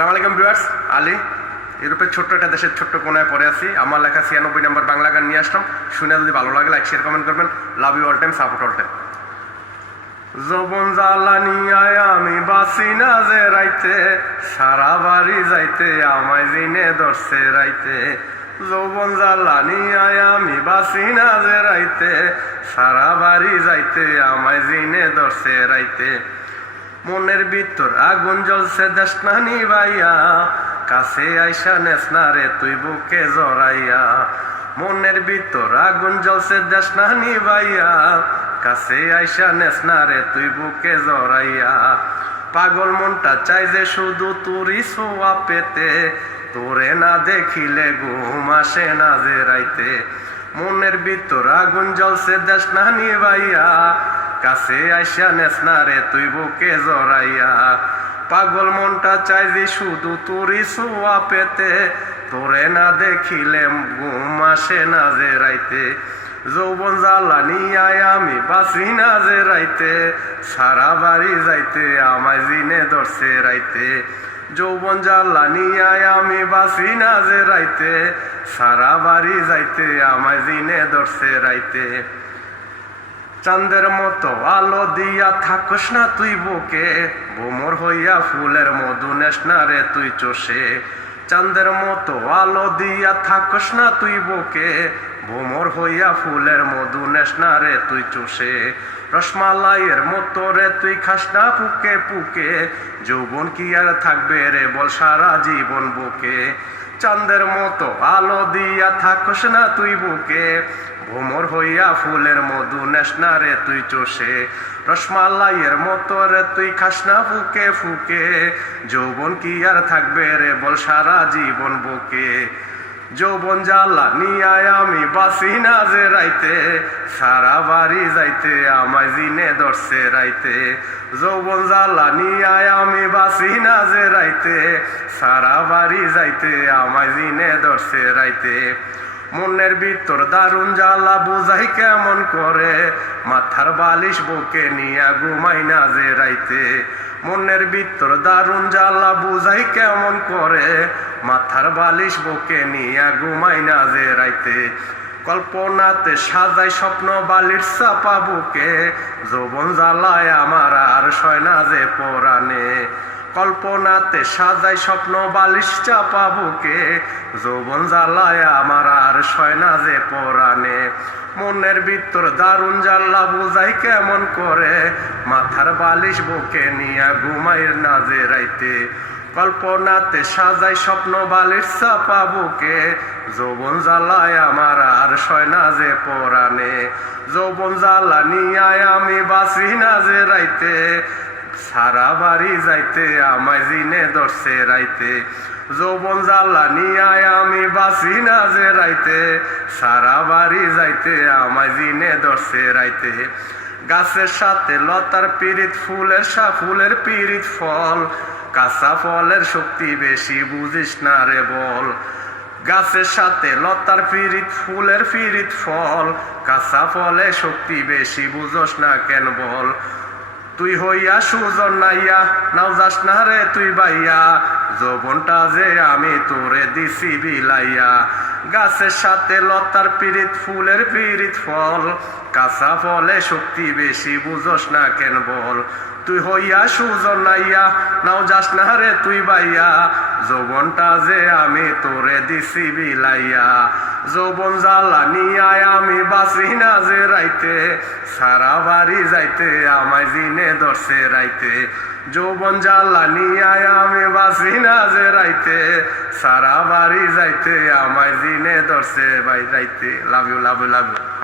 আসসালামু আলাইকুম ভিউয়ার্স, আলী ইউরোপের ছোট্ট একটা দেশের ছোট্ট কোনায় পড়ে আছি। আমার লেখা 96 নম্বর বাংলা গান নিয়ে আসলাম। শুনে যদি ভালো লাগে লাইক শেয়ার কমেন্ট করবেন। Love you all time, support all time. যৌবন জ্বালানি আয় আমি বাসি না যে রাইতে, সারা বাড়ি যাইতে আমায় জিনে ধরছে রাইতে। যৌবন জ্বালানি আয় আমি বাসি না যে রাইতে, সারা বাড়ি যাইতে আমায় জিনে ধরছে রাইতে। মনের ভিতর আগুন জ্বলছে দেশ না নিভাইয়া, কাছে আইসা নেস না রে তুই বুকে জড়াইয়া। মনের ভিতর আগুন জ্বলছে দেশ না নিভাইয়া, কাছে আইসা নেস না রে তুই বুকে জড়াইয়া। পাগল মনটা চাই যে শুধু তোরই ছোঁয়া পেতে, তোরে না দেখিলে ঘুম আসে না যে রাইতে। মনের ভিতর আগুন জ্বলছে দেশ না নিভাইয়া, কাছে আইসা নেস না রে তুই বুকে জড়াইয়া। পাগল মনটা চাই যে শুধু তোরই ছোঁয়া পেতে, তোরে না দেখিলে ঘুম আসে না যে রাইতে। যৌবন জ্বালানি আয় আমি বাঁচি না যে রাইতে, সারা বাড়ি যাইতে আমায় জিনে ধরছে রাইতে। যৌবন জ্বালানি আয় আমি বাঁচি না যে রাইতে, সারা বাড়ি যাইতে আমায় জিনে ধরছে রাইতে। চাঁদের মতো আলো দিয়া থাকস না তুই বুকে, ভোমর হইয়া ফুলের মধু নেস না রে তুই চষে। চাঁদের মতো আলো দিয়া থাকস না তুই বুকে, ভোমর হইয়া ফুলের মধু নেস না রে তুই চষে। রসমালাইয়ের মতো রে তুই খাস না পুকে পুকে, যৌবন কি আর থাকবে রে বল সারা জীবন বুকে। চাঁদের মতো আলো দিয়া থাকস না তুই বুকে, ভোমর হইয়া ফুলের মধু নেস না রে তুই চষে। রসমালাইয়ের মতো রে তুই খাস না ফুকে ফুকে, যৌবন কি আর থাকবে রে বল সারা জীবন বুকে। যৌবন জ্বালানি আয় আমি বাঁচি না যে রাইতে, সারা বাড়ি যাইতে আমায় জিনে ধরছে রাইতে। যৌবন জ্বালানি আয় আমি বাঁচি না যে রাইতে, সারা বাড়ি যাইতে আমায় জিনে ধরছে রাইতে। মনের ভিতর দারুণ জ্বালা বুঝাই কেমন করে, মাথার বালিশ বুকে নিয়া ঘুমাই না যে রাইতে। মনের ভিতর দারুণ জ্বালা বুঝাই কেমন করে, মাথার বালিশ বুকে নিয়া ঘুমাই না যে রাইতে। কল্পনাতে সাজাই স্বপ্ন বালির চাপা বুকে, যৌবন জ্বালায় আমার আর সয় না যে পরাণে। কল্পনাতে সাজাই স্বপ্ন বালিশ চাপা বুকে, যৌবন জ্বালায় আমার আর সয় না যে পরাণে। মনের ভিতর দারুণ জ্বালা বুঝাই কেমন করে, মাথার বালিশ বুকে নিয়া ঘুমাই না যে রাইতে। কল্পনাতে সাজাই স্বপ্ন বালিশ চাপা বুকে, যৌবন জ্বালায় আমার আর সয় না যে পরাণে। যৌবন জ্বালানি আয় আমি বাঁচি না যে রাইতে, সারা বাড়ি যাইতে আমায় জিনে ধরছে রাইতে। যৌবন জ্বালানি আয় আমি বাঁচি না যে রাইতে, সারা বাড়ি যাইতে আমায় জিনে ধরছে রাইতে। গাছের সাথে লতার পিরিত, ফুলের ফুলের পিরিত ফল, কাঁচা ফলের শক্তি বেশি বুঝিস না রে বল। গাছের সাথে লতার পিরিত, ফুলের পিরিত ফল, কাঁচা ফলের শক্তি বেশি বুঝস না কেন বল। তুই হইয়া সুজন নাইয়া নাও যাস না রে তুই বাইয়া, যৌবনটা যে আমি তোরে দিছি বিলাইয়া। গাছের সাথে লতার পিরিত, ফুলের পিরিত ফল, কাঁচা ফলে শক্তি বেশি বুঝস না কেন বল। তুই হইয়া সুজন নাইয়া নাও যাস না রে তুই বাইয়া, যৌবনটা যে আমি তোরে দিছি বিলাইয়া। যৌবন জ্বালানি আয় আমি বাঁচি না যে রাইতে, সারা বাড়ি যাইতে আমায় জিনে ধরছে রাইতে। যৌবন জ্বালানি আয় আমি বাঁচি না যে রাইতে, সারা বাড়ি যাইতে আমায় জিনে ধরছে রাইতে। Love you, love you, love you.